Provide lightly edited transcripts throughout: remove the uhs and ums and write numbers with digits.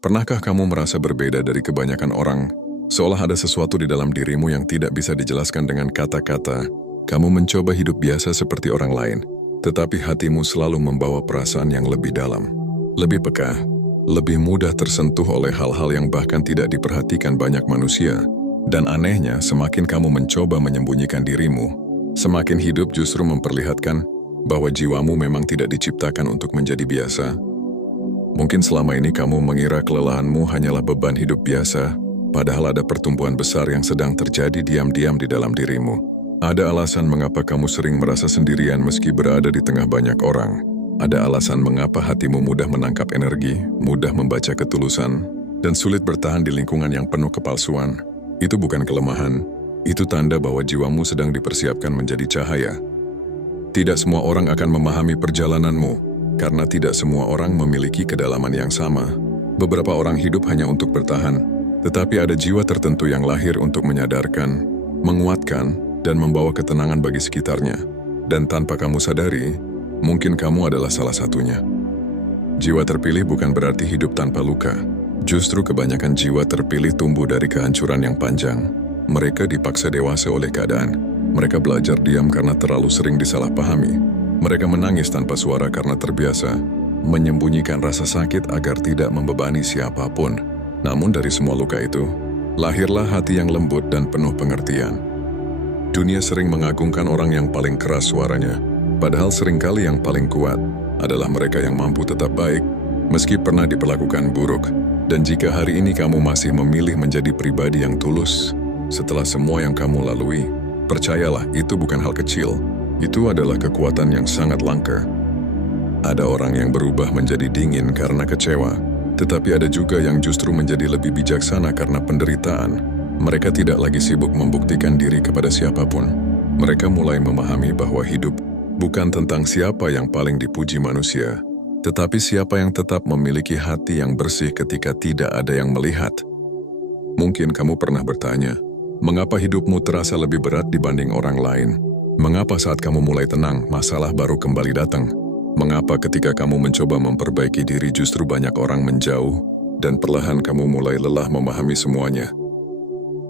Pernahkah kamu merasa berbeda dari kebanyakan orang, seolah ada sesuatu di dalam dirimu yang tidak bisa dijelaskan dengan kata-kata? Kamu mencoba hidup biasa seperti orang lain, tetapi hatimu selalu membawa perasaan yang lebih dalam, lebih peka, lebih mudah tersentuh oleh hal-hal yang bahkan tidak diperhatikan banyak manusia. Dan anehnya, semakin kamu mencoba menyembunyikan dirimu, semakin hidup justru memperlihatkan bahwa jiwamu memang tidak diciptakan untuk menjadi biasa. Mungkin selama ini kamu mengira kelelahanmu hanyalah beban hidup biasa, padahal ada pertumbuhan besar yang sedang terjadi diam-diam di dalam dirimu. Ada alasan mengapa kamu sering merasa sendirian meski berada di tengah banyak orang. Ada alasan mengapa hatimu mudah menangkap energi, mudah membaca ketulusan, dan sulit bertahan di lingkungan yang penuh kepalsuan. Itu bukan kelemahan, itu tanda bahwa jiwamu sedang dipersiapkan menjadi cahaya. Tidak semua orang akan memahami perjalananmu, karena tidak semua orang memiliki kedalaman yang sama. Beberapa orang hidup hanya untuk bertahan, tetapi ada jiwa tertentu yang lahir untuk menyadarkan, menguatkan, dan membawa ketenangan bagi sekitarnya. Dan tanpa kamu sadari, mungkin kamu adalah salah satunya. Jiwa terpilih bukan berarti hidup tanpa luka. Justru kebanyakan jiwa terpilih tumbuh dari kehancuran yang panjang. Mereka dipaksa dewasa oleh keadaan. Mereka belajar diam karena terlalu sering disalahpahami. Mereka menangis tanpa suara karena terbiasa menyembunyikan rasa sakit agar tidak membebani siapapun. Namun dari semua luka itu, lahirlah hati yang lembut dan penuh pengertian. Dunia sering mengagungkan orang yang paling keras suaranya, padahal seringkali yang paling kuat adalah mereka yang mampu tetap baik, meski pernah diperlakukan buruk. Dan jika hari ini kamu masih memilih menjadi pribadi yang tulus, setelah semua yang kamu lalui, percayalah itu bukan hal kecil. Itu adalah kekuatan yang sangat langka. Ada orang yang berubah menjadi dingin karena kecewa, tetapi ada juga yang justru menjadi lebih bijaksana karena penderitaan. Mereka tidak lagi sibuk membuktikan diri kepada siapapun. Mereka mulai memahami bahwa hidup bukan tentang siapa yang paling dipuji manusia, tetapi siapa yang tetap memiliki hati yang bersih ketika tidak ada yang melihat. Mungkin kamu pernah bertanya, mengapa hidupmu terasa lebih berat dibanding orang lain? Mengapa saat kamu mulai tenang, masalah baru kembali datang? Mengapa ketika kamu mencoba memperbaiki diri justru banyak orang menjauh, dan perlahan kamu mulai lelah memahami semuanya?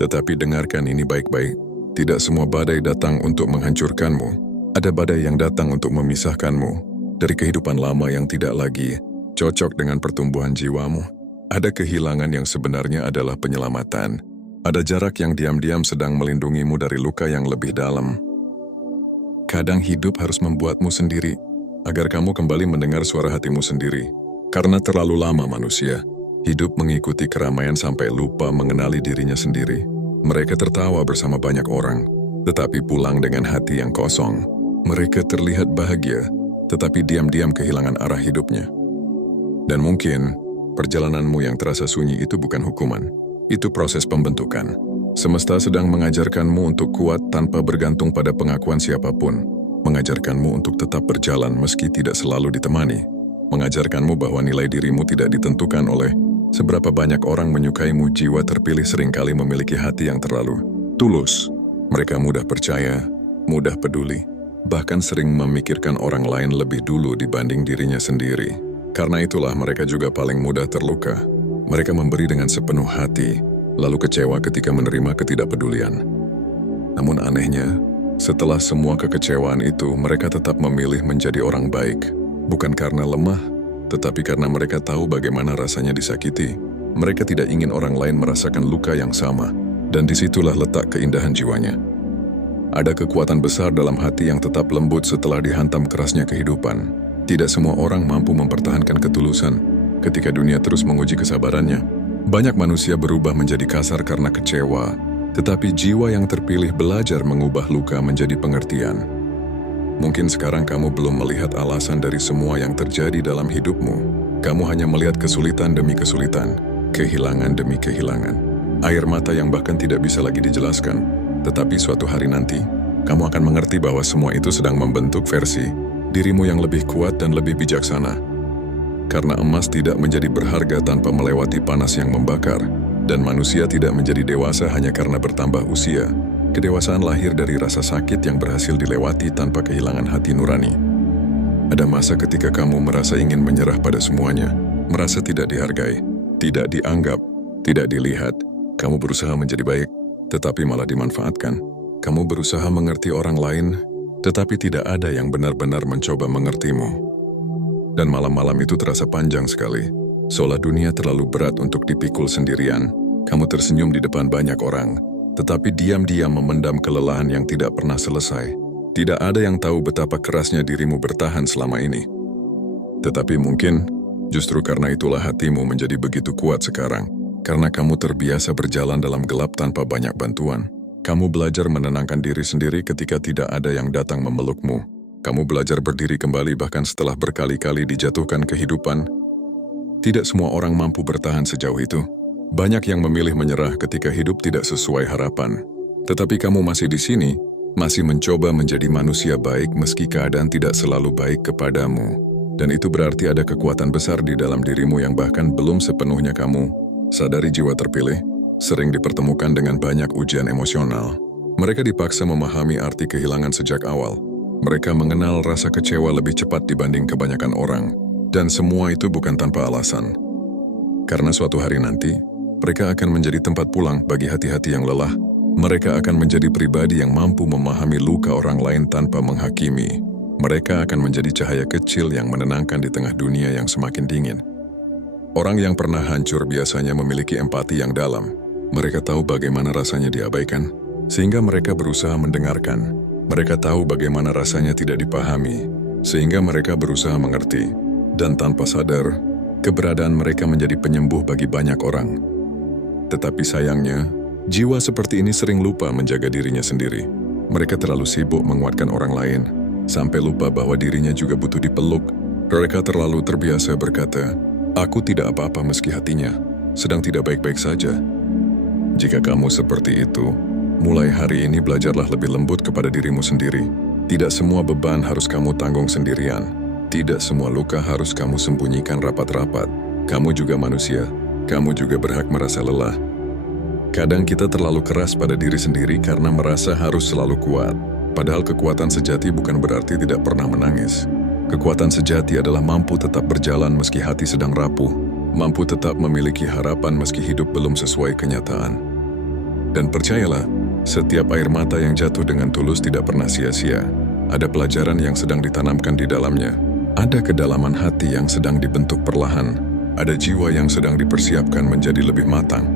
Tetapi dengarkan ini baik-baik, tidak semua badai datang untuk menghancurkanmu. Ada badai yang datang untuk memisahkanmu dari kehidupan lama yang tidak lagi cocok dengan pertumbuhan jiwamu. Ada kehilangan yang sebenarnya adalah penyelamatan. Ada jarak yang diam-diam sedang melindungimu dari luka yang lebih dalam. Kadang hidup harus membuatmu sendiri, agar kamu kembali mendengar suara hatimu sendiri. Karena terlalu lama manusia, hidup mengikuti keramaian sampai lupa mengenali dirinya sendiri. Mereka tertawa bersama banyak orang, tetapi pulang dengan hati yang kosong. Mereka terlihat bahagia, tetapi diam-diam kehilangan arah hidupnya. Dan mungkin, perjalananmu yang terasa sunyi itu bukan hukuman, itu proses pembentukan. Semesta sedang mengajarkanmu untuk kuat tanpa bergantung pada pengakuan siapapun. Mengajarkanmu untuk tetap berjalan meski tidak selalu ditemani. Mengajarkanmu bahwa nilai dirimu tidak ditentukan oleh seberapa banyak orang menyukaimu. Jiwa terpilih seringkali memiliki hati yang terlalu tulus. Mereka mudah percaya, mudah peduli, bahkan sering memikirkan orang lain lebih dulu dibanding dirinya sendiri. Karena itulah mereka juga paling mudah terluka. Mereka memberi dengan sepenuh hati, lalu kecewa ketika menerima ketidakpedulian. Namun anehnya, setelah semua kekecewaan itu, mereka tetap memilih menjadi orang baik. Bukan karena lemah, tetapi karena mereka tahu bagaimana rasanya disakiti. Mereka tidak ingin orang lain merasakan luka yang sama, dan disitulah letak keindahan jiwanya. Ada kekuatan besar dalam hati yang tetap lembut setelah dihantam kerasnya kehidupan. Tidak semua orang mampu mempertahankan ketulusan ketika dunia terus menguji kesabarannya. Banyak manusia berubah menjadi kasar karena kecewa, tetapi jiwa yang terpilih belajar mengubah luka menjadi pengertian. Mungkin sekarang kamu belum melihat alasan dari semua yang terjadi dalam hidupmu. Kamu hanya melihat kesulitan demi kesulitan, kehilangan demi kehilangan, air mata yang bahkan tidak bisa lagi dijelaskan. Tetapi suatu hari nanti, kamu akan mengerti bahwa semua itu sedang membentuk versi dirimu yang lebih kuat dan lebih bijaksana. Karena emas tidak menjadi berharga tanpa melewati panas yang membakar, dan manusia tidak menjadi dewasa hanya karena bertambah usia. Kedewasaan lahir dari rasa sakit yang berhasil dilewati tanpa kehilangan hati nurani. Ada masa ketika kamu merasa ingin menyerah pada semuanya, merasa tidak dihargai. tidak dianggap, tidak dilihat. Kamu berusaha menjadi baik, tetapi malah dimanfaatkan. Kamu berusaha mengerti orang lain, tetapi tidak ada yang benar-benar mencoba mengertimu. Dan malam-malam itu terasa panjang sekali, seolah dunia terlalu berat untuk dipikul sendirian. Kamu tersenyum di depan banyak orang, tetapi diam-diam memendam kelelahan yang tidak pernah selesai. Tidak ada yang tahu betapa kerasnya dirimu bertahan selama ini. Tetapi mungkin, justru karena itulah hatimu menjadi begitu kuat sekarang. Karena kamu terbiasa berjalan dalam gelap tanpa banyak bantuan. Kamu belajar menenangkan diri sendiri ketika tidak ada yang datang memelukmu. Kamu belajar berdiri kembali bahkan setelah berkali-kali dijatuhkan kehidupan. Tidak semua orang mampu bertahan sejauh itu. Banyak yang memilih menyerah ketika hidup tidak sesuai harapan. Tetapi kamu masih di sini, masih mencoba menjadi manusia baik meski keadaan tidak selalu baik kepadamu. Dan itu berarti ada kekuatan besar di dalam dirimu yang bahkan belum sepenuhnya kamu sadari. Jiwa terpilih sering dipertemukan dengan banyak ujian emosional. Mereka dipaksa memahami arti kehilangan sejak awal. Mereka mengenal rasa kecewa lebih cepat dibanding kebanyakan orang. Dan semua itu bukan tanpa alasan. Karena suatu hari nanti, mereka akan menjadi tempat pulang bagi hati-hati yang lelah. Mereka akan menjadi pribadi yang mampu memahami luka orang lain tanpa menghakimi. Mereka akan menjadi cahaya kecil yang menenangkan di tengah dunia yang semakin dingin. Orang yang pernah hancur biasanya memiliki empati yang dalam. Mereka tahu bagaimana rasanya diabaikan, sehingga mereka berusaha mendengarkan. Mereka tahu bagaimana rasanya tidak dipahami, sehingga mereka berusaha mengerti. Dan tanpa sadar, keberadaan mereka menjadi penyembuh bagi banyak orang. Tetapi sayangnya, jiwa seperti ini sering lupa menjaga dirinya sendiri. Mereka terlalu sibuk menguatkan orang lain, sampai lupa bahwa dirinya juga butuh dipeluk. Mereka terlalu terbiasa berkata, "Aku tidak apa-apa," meski hatinya sedang tidak baik-baik saja. Jika kamu seperti itu, mulai hari ini belajarlah lebih lembut kepada dirimu sendiri. Tidak semua beban harus kamu tanggung sendirian. Tidak semua luka harus kamu sembunyikan rapat-rapat. Kamu juga manusia. Kamu juga berhak merasa lelah. Kadang kita terlalu keras pada diri sendiri karena merasa harus selalu kuat. Padahal kekuatan sejati bukan berarti tidak pernah menangis. Kekuatan sejati adalah mampu tetap berjalan meski hati sedang rapuh, mampu tetap memiliki harapan meski hidup belum sesuai kenyataan. Dan percayalah, setiap air mata yang jatuh dengan tulus tidak pernah sia-sia. Ada pelajaran yang sedang ditanamkan di dalamnya. Ada kedalaman hati yang sedang dibentuk perlahan. Ada jiwa yang sedang dipersiapkan menjadi lebih matang.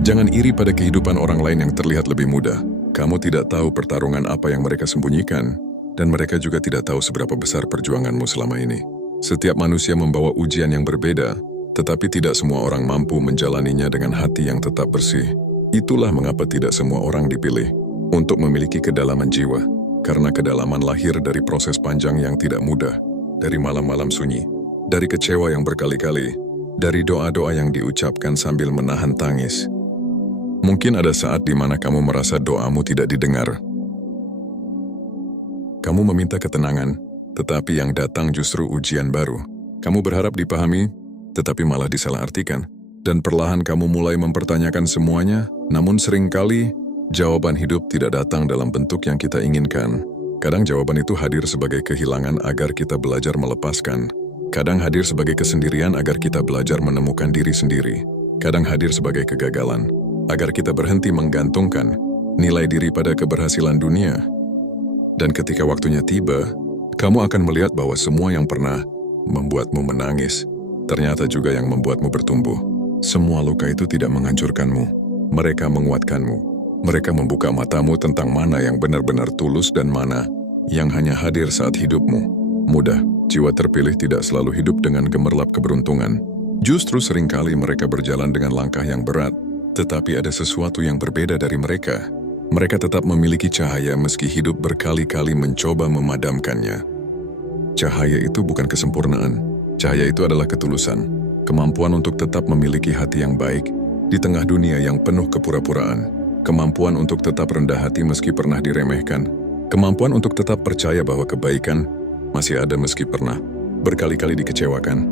Jangan iri pada kehidupan orang lain yang terlihat lebih mudah. Kamu tidak tahu pertarungan apa yang mereka sembunyikan. Dan mereka juga tidak tahu seberapa besar perjuanganmu selama ini. Setiap manusia membawa ujian yang berbeda, tetapi tidak semua orang mampu menjalaninya dengan hati yang tetap bersih. Itulah mengapa tidak semua orang dipilih untuk memiliki kedalaman jiwa. Karena kedalaman lahir dari proses panjang yang tidak mudah, dari malam-malam sunyi, dari kecewa yang berkali-kali, dari doa-doa yang diucapkan sambil menahan tangis. Mungkin ada saat di mana kamu merasa doamu tidak didengar. Kamu meminta ketenangan, tetapi yang datang justru ujian baru. Kamu berharap dipahami, tetapi malah disalahartikan. Dan perlahan kamu mulai mempertanyakan semuanya, namun seringkali jawaban hidup tidak datang dalam bentuk yang kita inginkan. Kadang jawaban itu hadir sebagai kehilangan agar kita belajar melepaskan. Kadang hadir sebagai kesendirian agar kita belajar menemukan diri sendiri. Kadang hadir sebagai kegagalan, agar kita berhenti menggantungkan nilai diri pada keberhasilan dunia. Dan ketika waktunya tiba, kamu akan melihat bahwa semua yang pernah membuatmu menangis, ternyata juga yang membuatmu bertumbuh. Semua luka itu tidak menghancurkanmu, mereka menguatkanmu. Mereka membuka matamu tentang mana yang benar-benar tulus dan mana yang hanya hadir saat hidupmu mudah. Jiwa terpilih tidak selalu hidup dengan gemerlap keberuntungan. Justru seringkali mereka berjalan dengan langkah yang berat, tetapi ada sesuatu yang berbeda dari mereka. Mereka tetap memiliki cahaya meski hidup berkali-kali mencoba memadamkannya. Cahaya itu bukan kesempurnaan. Cahaya itu adalah ketulusan. Kemampuan untuk tetap memiliki hati yang baik di tengah dunia yang penuh kepura-puraan. Kemampuan untuk tetap rendah hati meski pernah diremehkan. Kemampuan untuk tetap percaya bahwa kebaikan masih ada meski pernah berkali-kali dikecewakan.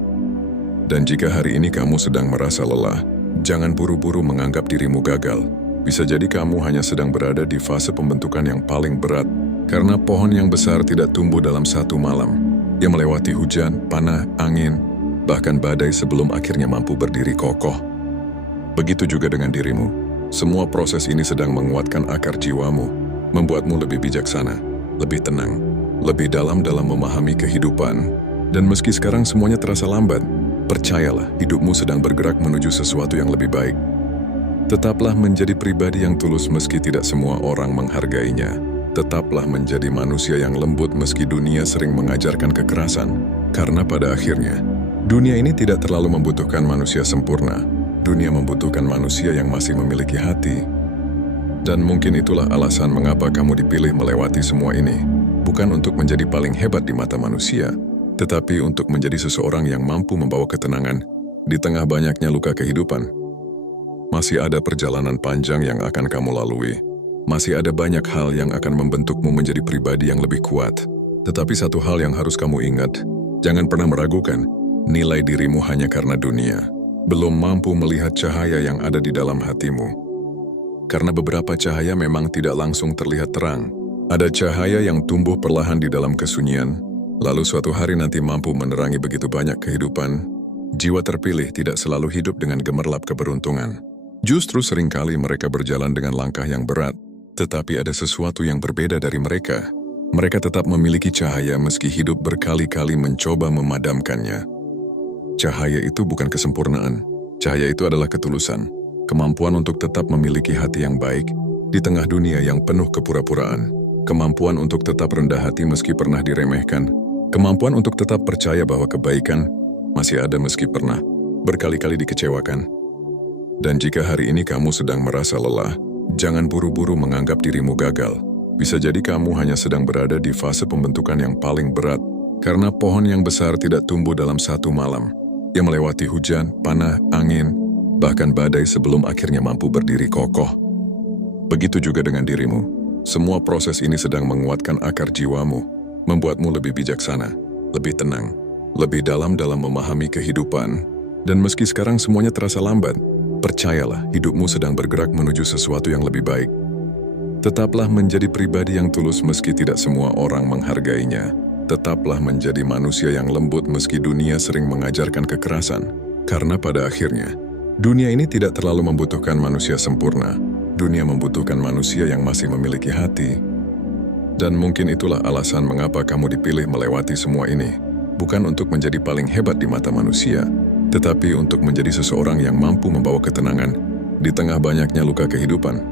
Dan jika hari ini kamu sedang merasa lelah, jangan buru-buru menganggap dirimu gagal. Bisa jadi kamu hanya sedang berada di fase pembentukan yang paling berat, karena pohon yang besar tidak tumbuh dalam satu malam. Ia melewati hujan, panah, angin, bahkan badai sebelum akhirnya mampu berdiri kokoh. Begitu juga dengan dirimu. Semua proses ini sedang menguatkan akar jiwamu, membuatmu lebih bijaksana, lebih tenang, lebih dalam memahami kehidupan. Dan meski sekarang semuanya terasa lambat, percayalah, hidupmu sedang bergerak menuju sesuatu yang lebih baik. Tetaplah menjadi pribadi yang tulus meski tidak semua orang menghargainya. Tetaplah menjadi manusia yang lembut meski dunia sering mengajarkan kekerasan. Karena pada akhirnya, dunia ini tidak terlalu membutuhkan manusia sempurna. Dunia membutuhkan manusia yang masih memiliki hati. Dan mungkin itulah alasan mengapa kamu dipilih melewati semua ini. Bukan untuk menjadi paling hebat di mata manusia, tetapi untuk menjadi seseorang yang mampu membawa ketenangan di tengah banyaknya luka kehidupan. Masih ada perjalanan panjang yang akan kamu lalui. Masih ada banyak hal yang akan membentukmu menjadi pribadi yang lebih kuat. Tetapi satu hal yang harus kamu ingat, jangan pernah meragukan nilai dirimu hanya karena dunia belum mampu melihat cahaya yang ada di dalam hatimu. Karena beberapa cahaya memang tidak langsung terlihat terang. Ada cahaya yang tumbuh perlahan di dalam kesunyian, lalu suatu hari nanti mampu menerangi begitu banyak kehidupan. Jiwa terpilih tidak selalu hidup dengan gemerlap keberuntungan. Justru seringkali mereka berjalan dengan langkah yang berat, tetapi ada sesuatu yang berbeda dari mereka. Mereka tetap memiliki cahaya meski hidup berkali-kali mencoba memadamkannya. Cahaya itu bukan kesempurnaan. Cahaya itu adalah ketulusan, kemampuan untuk tetap memiliki hati yang baik di tengah dunia yang penuh kepura-puraan, kemampuan untuk tetap rendah hati meski pernah diremehkan, kemampuan untuk tetap percaya bahwa kebaikan masih ada meski pernah berkali-kali dikecewakan. Dan jika hari ini kamu sedang merasa lelah, jangan buru-buru menganggap dirimu gagal. Bisa jadi kamu hanya sedang berada di fase pembentukan yang paling berat, karena pohon yang besar tidak tumbuh dalam satu malam. Ia melewati hujan, panah, angin, bahkan badai sebelum akhirnya mampu berdiri kokoh. Begitu juga dengan dirimu. Semua proses ini sedang menguatkan akar jiwamu, membuatmu lebih bijaksana, lebih tenang, lebih dalam memahami kehidupan. Dan meski sekarang semuanya terasa lambat, percayalah, hidupmu sedang bergerak menuju sesuatu yang lebih baik. Tetaplah menjadi pribadi yang tulus meski tidak semua orang menghargainya. Tetaplah menjadi manusia yang lembut meski dunia sering mengajarkan kekerasan. Karena pada akhirnya, dunia ini tidak terlalu membutuhkan manusia sempurna. Dunia membutuhkan manusia yang masih memiliki hati. Dan mungkin itulah alasan mengapa kamu dipilih melewati semua ini. Bukan untuk menjadi paling hebat di mata manusia, tetapi untuk menjadi seseorang yang mampu membawa ketenangan di tengah banyaknya luka kehidupan.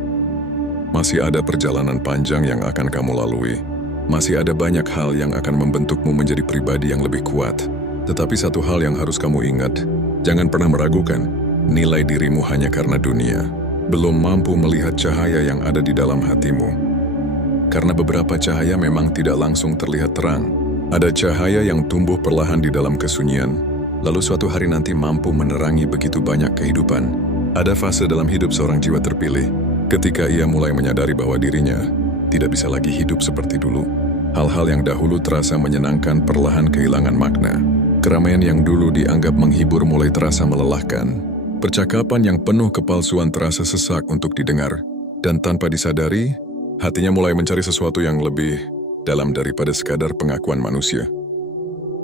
Masih ada perjalanan panjang yang akan kamu lalui. Masih ada banyak hal yang akan membentukmu menjadi pribadi yang lebih kuat. Tetapi satu hal yang harus kamu ingat, jangan pernah meragukan nilai dirimu hanya karena dunia belum mampu melihat cahaya yang ada di dalam hatimu. Karena beberapa cahaya memang tidak langsung terlihat terang. Ada cahaya yang tumbuh perlahan di dalam kesunyian, lalu suatu hari nanti mampu menerangi begitu banyak kehidupan. Ada fase dalam hidup seorang jiwa terpilih, ketika ia mulai menyadari bahwa dirinya tidak bisa lagi hidup seperti dulu. Hal-hal yang dahulu terasa menyenangkan perlahan kehilangan makna. Keramaian yang dulu dianggap menghibur mulai terasa melelahkan. Percakapan yang penuh kepalsuan terasa sesak untuk didengar. Dan tanpa disadari, hatinya mulai mencari sesuatu yang lebih dalam daripada sekadar pengakuan manusia.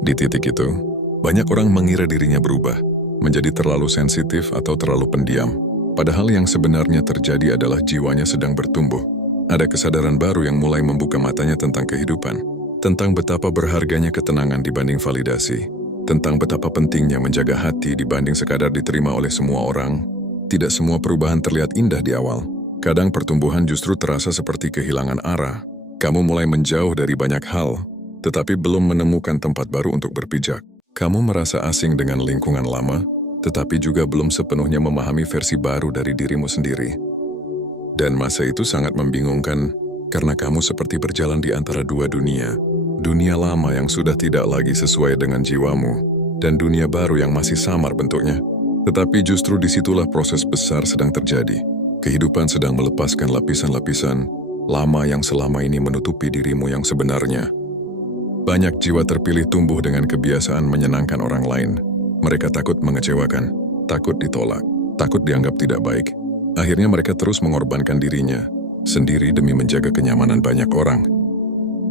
Di titik itu, banyak orang mengira dirinya berubah, menjadi terlalu sensitif atau terlalu pendiam. Padahal yang sebenarnya terjadi adalah jiwanya sedang bertumbuh. Ada kesadaran baru yang mulai membuka matanya tentang kehidupan, tentang betapa berharganya ketenangan dibanding validasi, tentang betapa pentingnya menjaga hati dibanding sekadar diterima oleh semua orang. Tidak semua perubahan terlihat indah di awal. Kadang pertumbuhan justru terasa seperti kehilangan arah. Kamu mulai menjauh dari banyak hal, tetapi belum menemukan tempat baru untuk berpijak. Kamu merasa asing dengan lingkungan lama, tetapi juga belum sepenuhnya memahami versi baru dari dirimu sendiri. Dan masa itu sangat membingungkan, karena kamu seperti berjalan di antara dua dunia. Dunia lama yang sudah tidak lagi sesuai dengan jiwamu, dan dunia baru yang masih samar bentuknya. Tetapi justru disitulah proses besar sedang terjadi. Kehidupan sedang melepaskan lapisan-lapisan lama yang selama ini menutupi dirimu yang sebenarnya. Banyak jiwa terpilih tumbuh dengan kebiasaan menyenangkan orang lain. Mereka takut mengecewakan, takut ditolak, takut dianggap tidak baik. Akhirnya mereka terus mengorbankan dirinya sendiri demi menjaga kenyamanan banyak orang.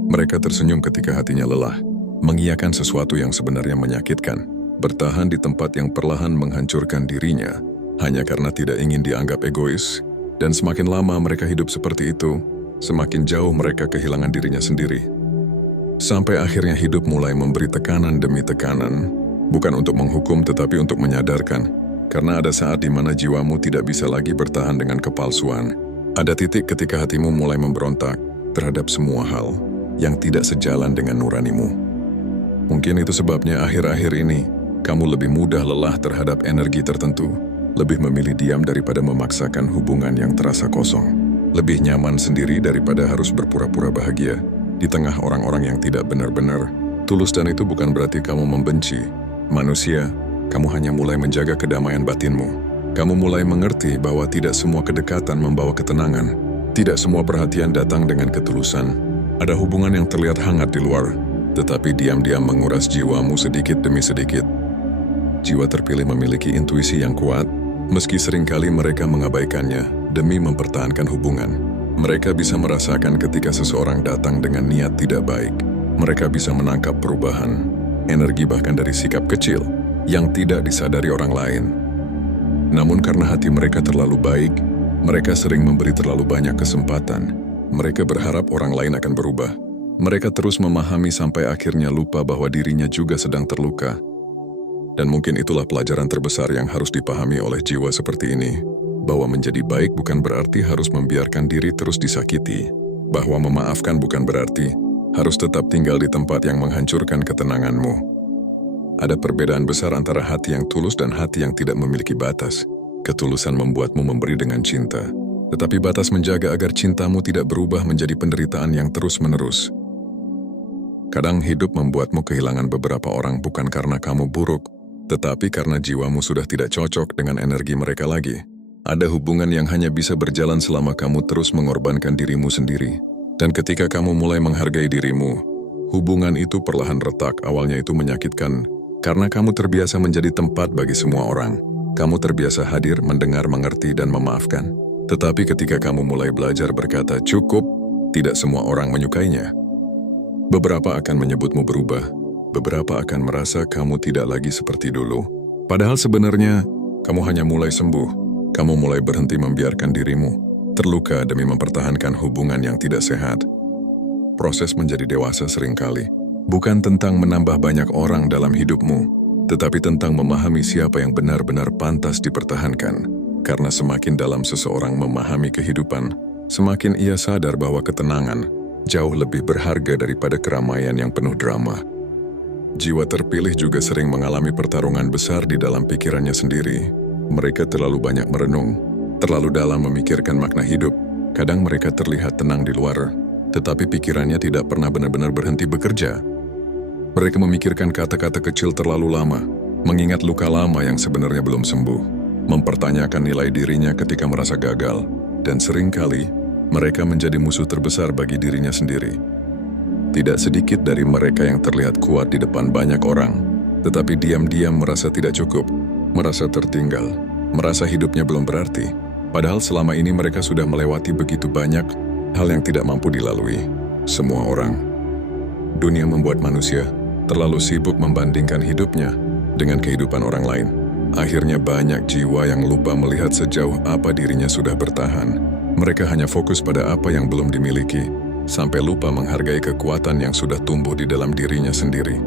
Mereka tersenyum ketika hatinya lelah, mengiyakan sesuatu yang sebenarnya menyakitkan. bertahan di tempat yang perlahan menghancurkan dirinya hanya karena tidak ingin dianggap egois, dan semakin lama mereka hidup seperti itu, semakin jauh mereka kehilangan dirinya sendiri. Sampai akhirnya hidup mulai memberi tekanan demi tekanan, bukan untuk menghukum tetapi untuk menyadarkan, karena ada saat di mana jiwamu tidak bisa lagi bertahan dengan kepalsuan. Ada titik ketika hatimu mulai memberontak terhadap semua hal yang tidak sejalan dengan nuranimu. Mungkin itu sebabnya akhir-akhir ini, kamu lebih mudah lelah terhadap energi tertentu, lebih memilih diam daripada memaksakan hubungan yang terasa kosong, lebih nyaman sendiri daripada harus berpura-pura bahagia di tengah orang-orang yang tidak benar-benar tulus. Dan itu bukan berarti kamu membenci manusia, kamu hanya mulai menjaga kedamaian batinmu. Kamu mulai mengerti bahwa tidak semua kedekatan membawa ketenangan, tidak semua perhatian datang dengan ketulusan. Ada hubungan yang terlihat hangat di luar, tetapi diam-diam menguras jiwamu sedikit demi sedikit. Jiwa terpilih memiliki intuisi yang kuat, meski seringkali mereka mengabaikannya demi mempertahankan hubungan. Mereka bisa merasakan ketika seseorang datang dengan niat tidak baik. Mereka bisa menangkap perubahan, energi bahkan dari sikap kecil yang tidak disadari orang lain. Namun karena hati mereka terlalu baik, mereka sering memberi terlalu banyak kesempatan. Mereka berharap orang lain akan berubah. Mereka terus memahami sampai akhirnya lupa bahwa dirinya juga sedang terluka. Dan mungkin itulah pelajaran terbesar yang harus dipahami oleh jiwa seperti ini, bahwa menjadi baik bukan berarti harus membiarkan diri terus disakiti, bahwa memaafkan bukan berarti harus tetap tinggal di tempat yang menghancurkan ketenanganmu. Ada perbedaan besar antara hati yang tulus dan hati yang tidak memiliki batas. Ketulusan membuatmu memberi dengan cinta, tetapi batas menjaga agar cintamu tidak berubah menjadi penderitaan yang terus-menerus. Kadang hidup membuatmu kehilangan beberapa orang bukan karena kamu buruk, tetapi karena jiwamu sudah tidak cocok dengan energi mereka lagi. Ada hubungan yang hanya bisa berjalan selama kamu terus mengorbankan dirimu sendiri. Dan ketika kamu mulai menghargai dirimu, hubungan itu perlahan retak. Awalnya itu menyakitkan, karena kamu terbiasa menjadi tempat bagi semua orang. Kamu terbiasa hadir, mendengar, mengerti, dan memaafkan. Tetapi ketika kamu mulai belajar berkata cukup, tidak semua orang menyukainya. Beberapa akan menyebutmu berubah. Beberapa akan merasa kamu tidak lagi seperti dulu. Padahal sebenarnya, kamu hanya mulai sembuh. Kamu mulai berhenti membiarkan dirimu terluka demi mempertahankan hubungan yang tidak sehat. Proses menjadi dewasa seringkali bukan tentang menambah banyak orang dalam hidupmu, tetapi tentang memahami siapa yang benar-benar pantas dipertahankan. Karena semakin dalam seseorang memahami kehidupan, semakin ia sadar bahwa ketenangan jauh lebih berharga daripada keramaian yang penuh drama. Jiwa terpilih juga sering mengalami pertarungan besar di dalam pikirannya sendiri. Mereka terlalu banyak merenung, terlalu dalam memikirkan makna hidup. Kadang mereka terlihat tenang di luar, tetapi pikirannya tidak pernah benar-benar berhenti bekerja. Mereka memikirkan kata-kata kecil terlalu lama, mengingat luka lama yang sebenarnya belum sembuh, mempertanyakan nilai dirinya ketika merasa gagal, dan seringkali mereka menjadi musuh terbesar bagi dirinya sendiri. Tidak sedikit dari mereka yang terlihat kuat di depan banyak orang, tetapi diam-diam merasa tidak cukup, merasa tertinggal, merasa hidupnya belum berarti. Padahal selama ini mereka sudah melewati begitu banyak hal yang tidak mampu dilalui. Semua orang. Dunia membuat manusia terlalu sibuk membandingkan hidupnya dengan kehidupan orang lain. Akhirnya banyak jiwa yang lupa melihat sejauh apa dirinya sudah bertahan. Mereka hanya fokus pada apa yang belum dimiliki, sampai lupa menghargai kekuatan yang sudah tumbuh di dalam dirinya sendiri.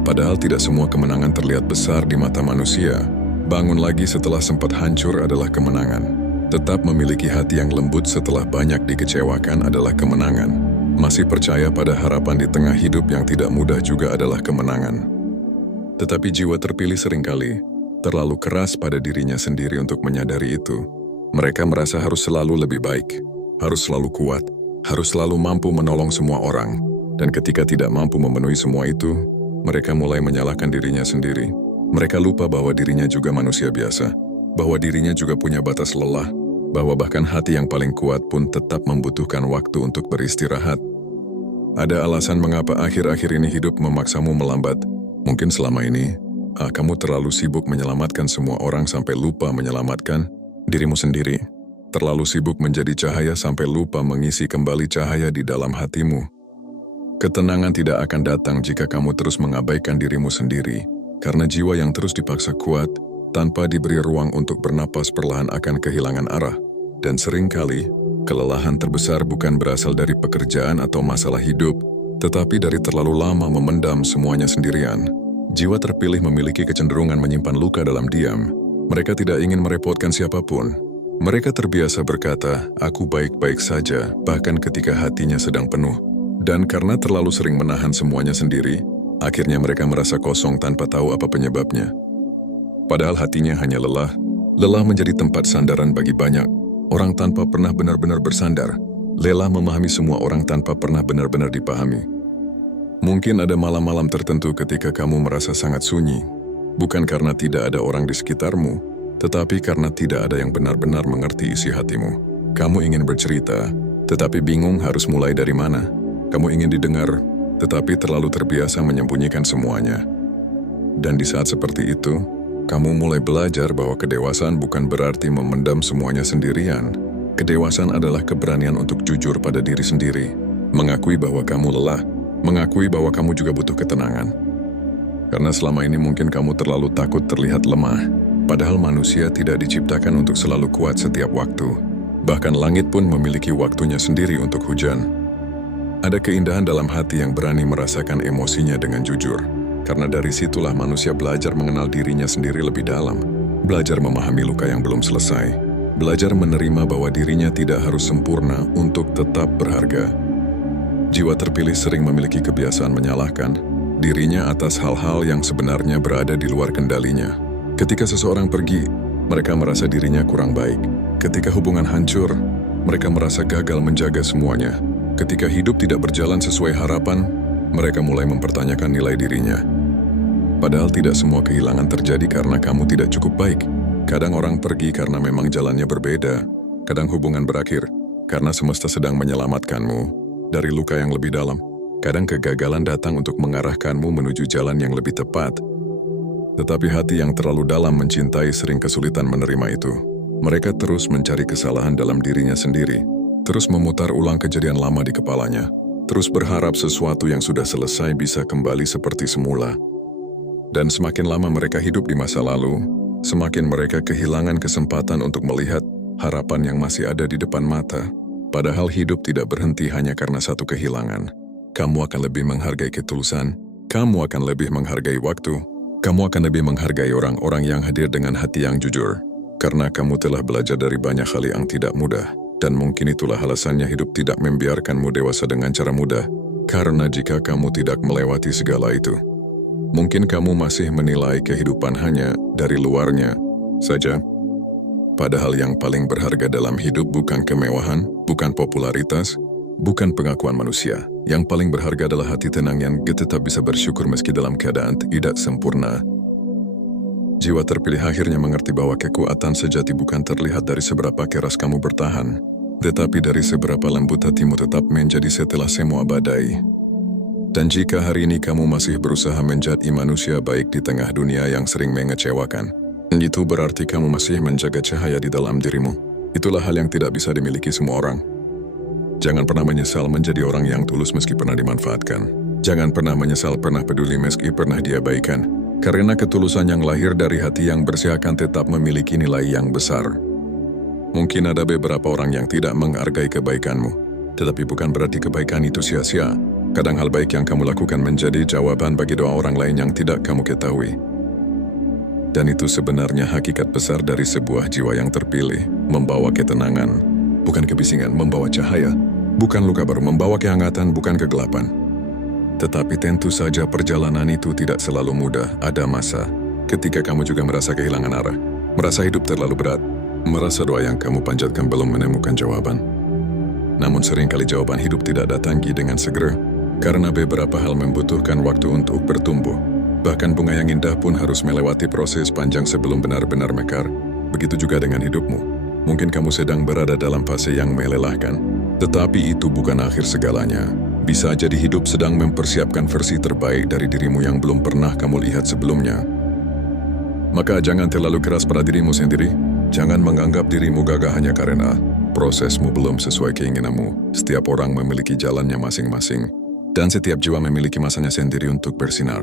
Padahal tidak semua kemenangan terlihat besar di mata manusia. Bangun lagi setelah sempat hancur adalah kemenangan. Tetap memiliki hati yang lembut setelah banyak dikecewakan adalah kemenangan. Masih percaya pada harapan di tengah hidup yang tidak mudah juga adalah kemenangan. Tetapi jiwa terpilih seringkali terlalu keras pada dirinya sendiri untuk menyadari itu. Mereka merasa harus selalu lebih baik, harus selalu kuat, harus selalu mampu menolong semua orang. Dan ketika tidak mampu memenuhi semua itu, mereka mulai menyalahkan dirinya sendiri. Mereka lupa bahwa dirinya juga manusia biasa, bahwa dirinya juga punya batas lelah, bahwa bahkan hati yang paling kuat pun tetap membutuhkan waktu untuk beristirahat. Ada alasan mengapa akhir-akhir ini hidup memaksamu melambat. Mungkin selama ini, kamu terlalu sibuk menyelamatkan semua orang sampai lupa menyelamatkan dirimu sendiri. Terlalu sibuk menjadi cahaya sampai lupa mengisi kembali cahaya di dalam hatimu. Ketenangan tidak akan datang jika kamu terus mengabaikan dirimu sendiri, Karena jiwa yang terus dipaksa kuat, tanpa diberi ruang untuk bernapas perlahan akan kehilangan arah. Dan seringkali, kelelahan terbesar bukan berasal dari pekerjaan atau masalah hidup, tetapi dari terlalu lama memendam semuanya sendirian. Jiwa terpilih memiliki kecenderungan menyimpan luka dalam diam. Mereka tidak ingin merepotkan siapapun. Mereka terbiasa berkata, "Aku baik-baik saja," bahkan ketika hatinya sedang penuh. Dan karena terlalu sering menahan semuanya sendiri, akhirnya mereka merasa kosong tanpa tahu apa penyebabnya. Padahal hatinya hanya lelah. Lelah menjadi tempat sandaran bagi banyak orang tanpa pernah benar-benar bersandar. Lelah memahami semua orang tanpa pernah benar-benar dipahami. Mungkin ada malam-malam tertentu ketika kamu merasa sangat sunyi, bukan karena tidak ada orang di sekitarmu, tetapi karena tidak ada yang benar-benar mengerti isi hatimu. Kamu ingin bercerita, tetapi bingung harus mulai dari mana. Kamu ingin didengar, tetapi terlalu terbiasa menyembunyikan semuanya. Dan di saat seperti itu, kamu mulai belajar bahwa kedewasaan bukan berarti memendam semuanya sendirian. Kedewasaan adalah keberanian untuk jujur pada diri sendiri, mengakui bahwa kamu lelah, mengakui bahwa kamu juga butuh ketenangan. Karena selama ini mungkin kamu terlalu takut terlihat lemah, padahal manusia tidak diciptakan untuk selalu kuat setiap waktu. Bahkan langit pun memiliki waktunya sendiri untuk hujan. Ada keindahan dalam hati yang berani merasakan emosinya dengan jujur. Karena dari situlah manusia belajar mengenal dirinya sendiri lebih dalam. Belajar memahami luka yang belum selesai. Belajar menerima bahwa dirinya tidak harus sempurna untuk tetap berharga. Jiwa terpilih sering memiliki kebiasaan menyalahkan dirinya atas hal-hal yang sebenarnya berada di luar kendalinya. Ketika seseorang pergi, mereka merasa dirinya kurang baik. Ketika hubungan hancur, mereka merasa gagal menjaga semuanya. Ketika hidup tidak berjalan sesuai harapan, mereka mulai mempertanyakan nilai dirinya. Padahal tidak semua kehilangan terjadi karena kamu tidak cukup baik. Kadang orang pergi karena memang jalannya berbeda. Kadang hubungan berakhir karena semesta sedang menyelamatkanmu dari luka yang lebih dalam. Kadang kegagalan datang untuk mengarahkanmu menuju jalan yang lebih tepat. Tetapi hati yang terlalu dalam mencintai sering kesulitan menerima itu. Mereka terus mencari kesalahan dalam dirinya sendiri, terus memutar ulang kejadian lama di kepalanya, terus berharap sesuatu yang sudah selesai bisa kembali seperti semula. Dan semakin lama mereka hidup di masa lalu, semakin mereka kehilangan kesempatan untuk melihat harapan yang masih ada di depan mata. Padahal hidup tidak berhenti hanya karena satu kehilangan. Kamu akan lebih menghargai ketulusan, kamu akan lebih menghargai waktu, kamu akan lebih menghargai orang-orang yang hadir dengan hati yang jujur. Karena kamu telah belajar dari banyak hal yang tidak mudah. Dan mungkin itulah alasannya hidup tidak membiarkanmu dewasa dengan cara mudah. Karena jika kamu tidak melewati segala itu, mungkin kamu masih menilai kehidupan hanya dari luarnya saja. Padahal yang paling berharga dalam hidup bukan kemewahan, bukan popularitas, bukan pengakuan manusia. Yang paling berharga adalah hati tenang yang tetap bisa bersyukur meski dalam keadaan tidak sempurna. Jiwa terpilih akhirnya mengerti bahwa kekuatan sejati bukan terlihat dari seberapa keras kamu bertahan, tetapi dari seberapa lembut hatimu tetap menjadi setelah semua badai. Dan jika hari ini kamu masih berusaha menjadi manusia baik di tengah dunia yang sering mengecewakan, itu berarti kamu masih menjaga cahaya di dalam dirimu. Itulah hal yang tidak bisa dimiliki semua orang. Jangan pernah menyesal menjadi orang yang tulus meski pernah dimanfaatkan. Jangan pernah menyesal pernah peduli meski pernah diabaikan. Karena ketulusan yang lahir dari hati yang bersih akan tetap memiliki nilai yang besar. Mungkin ada beberapa orang yang tidak menghargai kebaikanmu, tetapi bukan berarti kebaikan itu sia-sia. Kadang hal baik yang kamu lakukan menjadi jawaban bagi doa orang lain yang tidak kamu ketahui. Dan itu sebenarnya hakikat besar dari sebuah jiwa yang terpilih, membawa ketenangan, bukan kebisingan, membawa cahaya, bukan luka baru, membawa kehangatan, bukan kegelapan. Tetapi tentu saja perjalanan itu tidak selalu mudah. Ada masa ketika kamu juga merasa kehilangan arah, merasa hidup terlalu berat, merasa doa yang kamu panjatkan belum menemukan jawaban. Namun seringkali jawaban hidup tidak datang dengan segera, karena beberapa hal membutuhkan waktu untuk bertumbuh. Bahkan bunga yang indah pun harus melewati proses panjang sebelum benar-benar mekar. Begitu juga dengan hidupmu. Mungkin kamu sedang berada dalam fase yang melelahkan, tetapi itu bukan akhir segalanya. Bisa jadi hidup sedang mempersiapkan versi terbaik dari dirimu yang belum pernah kamu lihat sebelumnya. Maka jangan terlalu keras pada dirimu sendiri. Jangan menganggap dirimu gagah hanya karena prosesmu belum sesuai keinginanmu. Setiap orang memiliki jalannya masing-masing, dan setiap jiwa memiliki masanya sendiri untuk bersinar.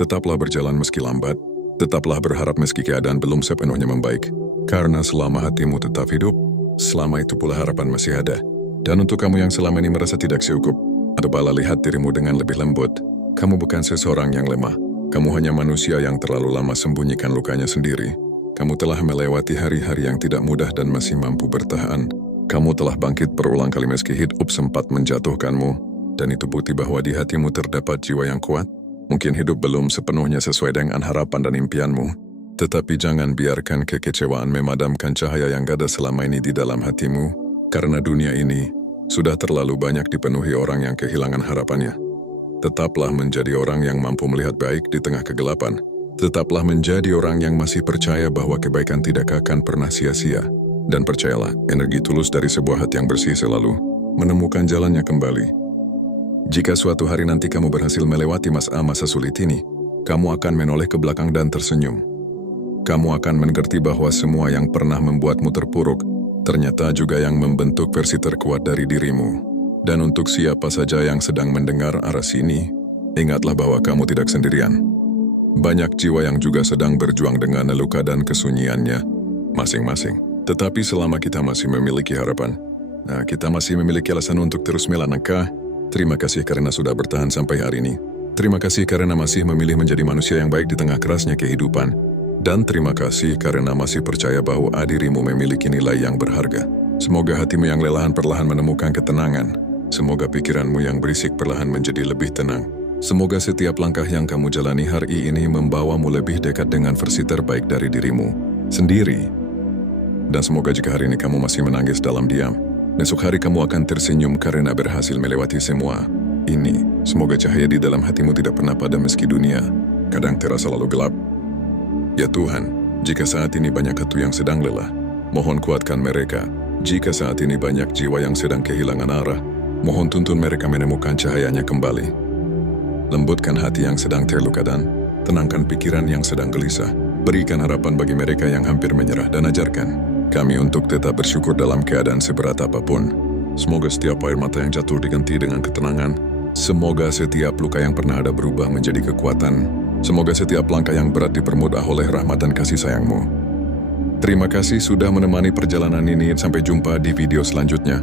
Tetaplah berjalan meski lambat, tetaplah berharap meski keadaan belum sepenuhnya membaik. Karena selama hatimu tetap hidup, selama itu pula harapan masih ada. Dan untuk kamu yang selama ini merasa tidak cukup, cobalah lihat dirimu dengan lebih lembut. Kamu bukan seseorang yang lemah. Kamu hanya manusia yang terlalu lama sembunyikan lukanya sendiri. Kamu telah melewati hari-hari yang tidak mudah dan masih mampu bertahan. Kamu telah bangkit berulang kali meski hidup sempat menjatuhkanmu. Dan itu bukti bahwa di hatimu terdapat jiwa yang kuat. Mungkin hidup belum sepenuhnya sesuai dengan harapan dan impianmu. Tetapi jangan biarkan kekecewaan memadamkan cahaya yang ada selama ini di dalam hatimu. Karena dunia ini sudah terlalu banyak dipenuhi orang yang kehilangan harapannya. Tetaplah menjadi orang yang mampu melihat baik di tengah kegelapan. Tetaplah menjadi orang yang masih percaya bahwa kebaikan tidak akan pernah sia-sia. Dan percayalah, energi tulus dari sebuah hati yang bersih selalu menemukan jalannya kembali. Jika suatu hari nanti kamu berhasil melewati masa sulit ini, kamu akan menoleh ke belakang dan tersenyum. Kamu akan mengerti bahwa semua yang pernah membuatmu terpuruk, ternyata juga yang membentuk versi terkuat dari dirimu. Dan untuk siapa saja yang sedang mendengar arah sini, ingatlah bahwa kamu tidak sendirian. Banyak jiwa yang juga sedang berjuang dengan luka dan kesunyiannya, masing-masing. Tetapi selama kita masih memiliki harapan, kita masih memiliki alasan untuk terus melangkah. Terima kasih karena sudah bertahan sampai hari ini. Terima kasih karena masih memilih menjadi manusia yang baik di tengah kerasnya kehidupan. Dan terima kasih karena masih percaya bahwa dirimu memiliki nilai yang berharga. Semoga hatimu yang lelahan perlahan menemukan ketenangan. Semoga pikiranmu yang berisik perlahan menjadi lebih tenang. Semoga setiap langkah yang kamu jalani hari ini membawamu lebih dekat dengan versi terbaik dari dirimu sendiri. Dan semoga jika hari ini kamu masih menangis dalam diam, esok hari kamu akan tersenyum karena berhasil melewati semua ini. Semoga cahaya di dalam hatimu tidak pernah padam meski dunia kadang terasa lalu gelap. Ya Tuhan, jika saat ini banyak hati yang sedang lelah, mohon kuatkan mereka. Jika saat ini banyak jiwa yang sedang kehilangan arah, mohon tuntun mereka menemukan cahayanya kembali. Lembutkan hati yang sedang terluka dan tenangkan pikiran yang sedang gelisah. Berikan harapan bagi mereka yang hampir menyerah dan ajarkan kami untuk tetap bersyukur dalam keadaan seberat apapun. Semoga setiap air mata yang jatuh diganti dengan ketenangan. Semoga setiap luka yang pernah ada berubah menjadi kekuatan. Semoga setiap langkah yang berat dipermudah oleh rahmat dan kasih sayang-Mu. Terima kasih sudah menemani perjalanan ini. Sampai jumpa di video selanjutnya.